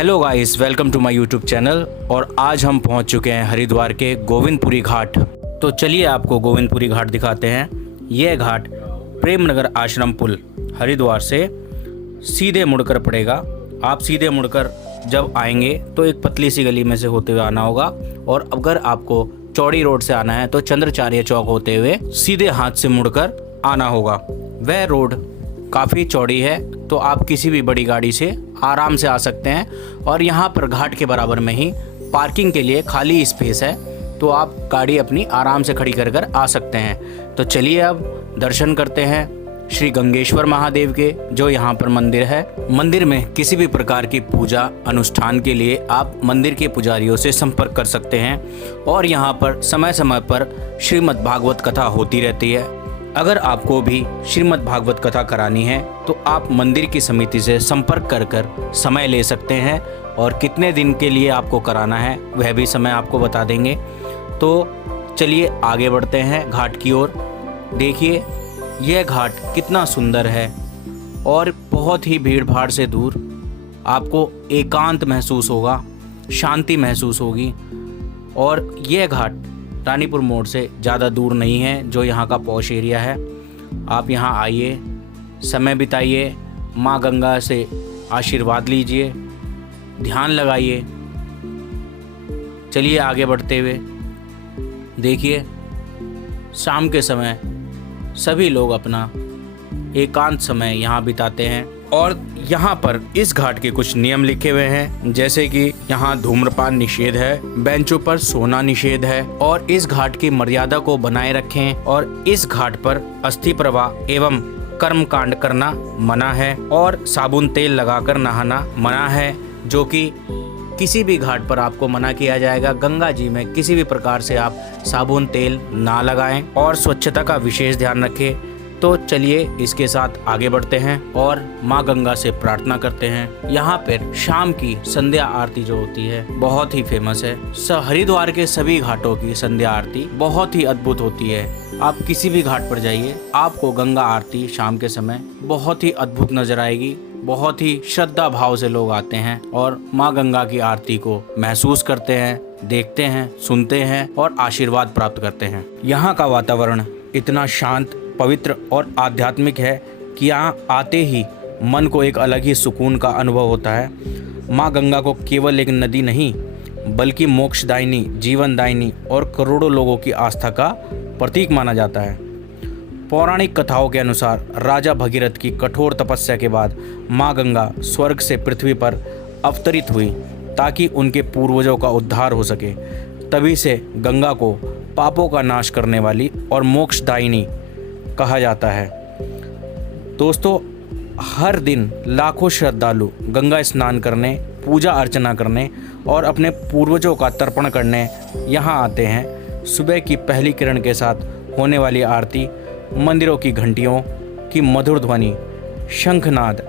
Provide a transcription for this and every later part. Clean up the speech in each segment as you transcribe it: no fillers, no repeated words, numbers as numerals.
Hello guys, welcome to my YouTube channel. और आज हम पहुंच चुके हैं हरिद्वार के गोविंदपुरी घाट। तो चलिए आपको गोविंदपुरी घाट दिखाते हैं। यह घाट प्रेमनगर आश्रम पुल हरिद्वार से सीधे मुड़कर पड़ेगा। आप सीधे मुड़कर जब आएंगे तो एक पतली सी गली में से होते हुए आना होगा, और अगर आपको चौड़ी रोड से आना है तो चंद्राचार्य चौक होते हुए सीधे हाथ से मुड़कर आना होगा। वह रोड काफ़ी चौड़ी है, तो आप किसी भी बड़ी गाड़ी से आराम से आ सकते हैं। और यहाँ पर घाट के बराबर में ही पार्किंग के लिए खाली स्पेस है, तो आप गाड़ी अपनी आराम से खड़ी कर आ सकते हैं। तो चलिए अब दर्शन करते हैं श्री गंगेश्वर महादेव के, जो यहाँ पर मंदिर है। मंदिर में किसी भी प्रकार की पूजा अनुष्ठान के लिए आप मंदिर के पुजारियों से संपर्क कर सकते हैं, और यहाँ पर समय समय पर श्रीमद् भागवत कथा होती रहती है। अगर आपको भी श्रीमद् भागवत कथा करानी है तो आप मंदिर की समिति से संपर्क कर समय ले सकते हैं, और कितने दिन के लिए आपको कराना है वह भी समय आपको बता देंगे। तो चलिए आगे बढ़ते हैं घाट की ओर। देखिए यह घाट कितना सुंदर है, और बहुत ही भीड़ भाड़ से दूर आपको एकांत महसूस होगा, शांति महसूस होगी। और यह घाट रानीपुर मोड़ से ज़्यादा दूर नहीं है, जो यहाँ का पॉश एरिया है। आप यहाँ आइए, समय बिताइए, माँ गंगा से आशीर्वाद लीजिए, ध्यान लगाइए। चलिए आगे बढ़ते हुए देखिए, शाम के समय सभी लोग अपना एकांत समय यहाँ बिताते हैं। और यहाँ पर इस घाट के कुछ नियम लिखे हुए हैं, जैसे कि यहाँ धूम्रपान निषेध है, बेंचों पर सोना निषेध है, और इस घाट की मर्यादा को बनाए रखें। और इस घाट पर अस्थि प्रवाह एवं कर्म कांड करना मना है, और साबुन तेल लगाकर नहाना मना है, जो कि किसी भी घाट पर आपको मना किया जाएगा। गंगा जी में किसी भी प्रकार से आप साबुन तेल ना लगाएं, और स्वच्छता का विशेष ध्यान रखें। तो चलिए इसके साथ आगे बढ़ते हैं और माँ गंगा से प्रार्थना करते हैं। यहाँ पर शाम की संध्या आरती जो होती है बहुत ही फेमस है। हरिद्वार के सभी घाटों की संध्या आरती बहुत ही अद्भुत होती है। आप किसी भी घाट पर जाइए, आपको गंगा आरती शाम के समय बहुत ही अद्भुत नजर आएगी। बहुत ही श्रद्धा भाव से लोग आते हैं और माँ गंगा की आरती को महसूस करते हैं, देखते हैं, सुनते हैं और आशीर्वाद प्राप्त करते हैं। यहाँ का वातावरण इतना शांत, पवित्र और आध्यात्मिक है कि यहाँ आते ही मन को एक अलग ही सुकून का अनुभव होता है। माँ गंगा को केवल एक नदी नहीं, बल्कि मोक्षदायिनी, जीवनदायिनी और करोड़ों लोगों की आस्था का प्रतीक माना जाता है। पौराणिक कथाओं के अनुसार राजा भगीरथ की कठोर तपस्या के बाद माँ गंगा स्वर्ग से पृथ्वी पर अवतरित हुई, ताकि उनके पूर्वजों का उद्धार हो सके। तभी से गंगा को पापों का नाश करने वाली और मोक्षदायिनी कहा जाता है। दोस्तों, हर दिन लाखों श्रद्धालु गंगा स्नान करने, पूजा अर्चना करने और अपने पूर्वजों का तर्पण करने यहाँ आते हैं। सुबह की पहली किरण के साथ होने वाली आरती, मंदिरों की घंटियों की मधुर ध्वनि, शंखनाद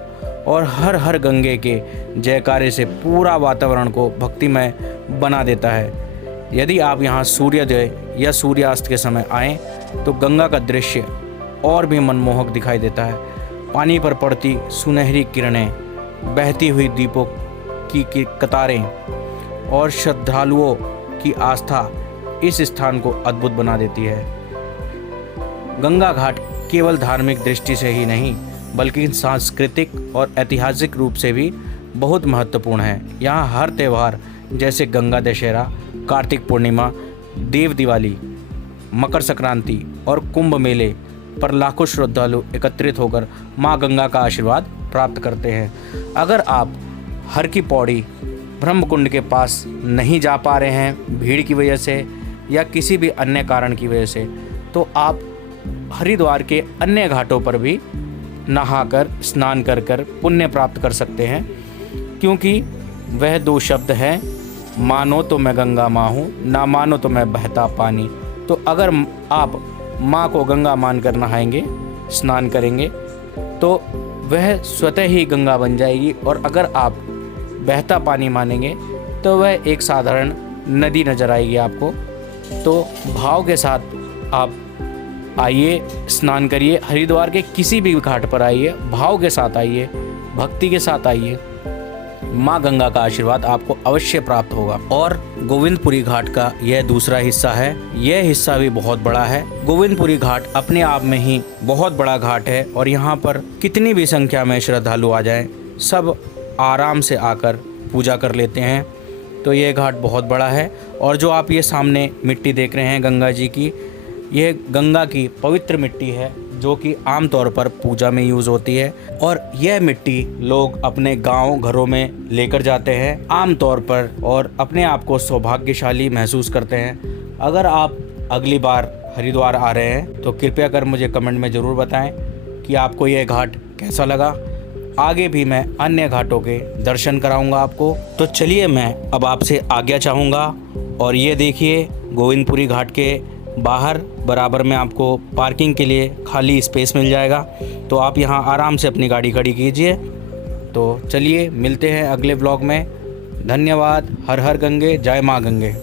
और हर हर गंगे के जयकारे से पूरा वातावरण को भक्तिमय बना देता है। यदि आप यहाँ सूर्योदय या सूर्यास्त के समय आएँ तो गंगा का दृश्य और भी मनमोहक दिखाई देता है। पानी पर पड़ती सुनहरी किरणें, बहती हुई दीपों की कतारें और श्रद्धालुओं की आस्था इस स्थान को अद्भुत बना देती है। गंगा घाट केवल धार्मिक दृष्टि से ही नहीं, बल्कि सांस्कृतिक और ऐतिहासिक रूप से भी बहुत महत्वपूर्ण है। यहाँ हर त्यौहार जैसे गंगा दशहरा, कार्तिक पूर्णिमा, देव दिवाली, मकर संक्रांति और कुंभ मेले पर लाखों श्रद्धालु एकत्रित होकर माँ गंगा का आशीर्वाद प्राप्त करते हैं। अगर आप हर की पौड़ी ब्रह्मकुंड के पास नहीं जा पा रहे हैं भीड़ की वजह से या किसी भी अन्य कारण की वजह से, तो आप हरिद्वार के अन्य घाटों पर भी नहाकर, स्नान कर पुण्य प्राप्त कर सकते हैं। क्योंकि वह दो शब्द हैं, मानो तो मैं गंगा माँ हूँ, ना मानो तो मैं बहता पानी। तो अगर आप माँ को गंगा मानकर नहाएंगे, स्नान करेंगे, तो वह स्वतः ही गंगा बन जाएगी। और अगर आप बहता पानी मानेंगे तो वह एक साधारण नदी नज़र आएगी आपको। तो भाव के साथ आप आइए, स्नान करिए। हरिद्वार के किसी भी घाट पर आइए, भाव के साथ आइए, भक्ति के साथ आइए। माँ गंगा का आशीर्वाद आपको अवश्य प्राप्त होगा। और गोविंदपुरी घाट का यह दूसरा हिस्सा है, यह हिस्सा भी बहुत बड़ा है। गोविंदपुरी घाट अपने आप में ही बहुत बड़ा घाट है और यहाँ पर कितनी भी संख्या में श्रद्धालु आ जाएं, सब आराम से आकर पूजा कर लेते हैं। तो ये घाट बहुत बड़ा है। और जो आप ये सामने मिट्टी देख रहे हैं गंगा जी की, यह गंगा की पवित्र मिट्टी है जो कि आमतौर पर पूजा में यूज़ होती है। और यह मिट्टी लोग अपने गांव घरों में लेकर जाते हैं आमतौर पर और अपने आप को सौभाग्यशाली महसूस करते हैं। अगर आप अगली बार हरिद्वार आ रहे हैं तो कृपया कर मुझे कमेंट में ज़रूर बताएं कि आपको यह घाट कैसा लगा। आगे भी मैं अन्य घाटों के दर्शन कराऊंगा आपको। तो चलिए मैं अब आपसे आज्ञा चाहूँगा। और ये देखिए गोविंदपुरी घाट के बाहर बराबर में आपको पार्किंग के लिए खाली स्पेस मिल जाएगा, तो आप यहाँ आराम से अपनी गाड़ी खड़ी कीजिए। तो चलिए मिलते हैं अगले व्लॉग में। धन्यवाद। हर हर गंगे, जय माँ गंगे।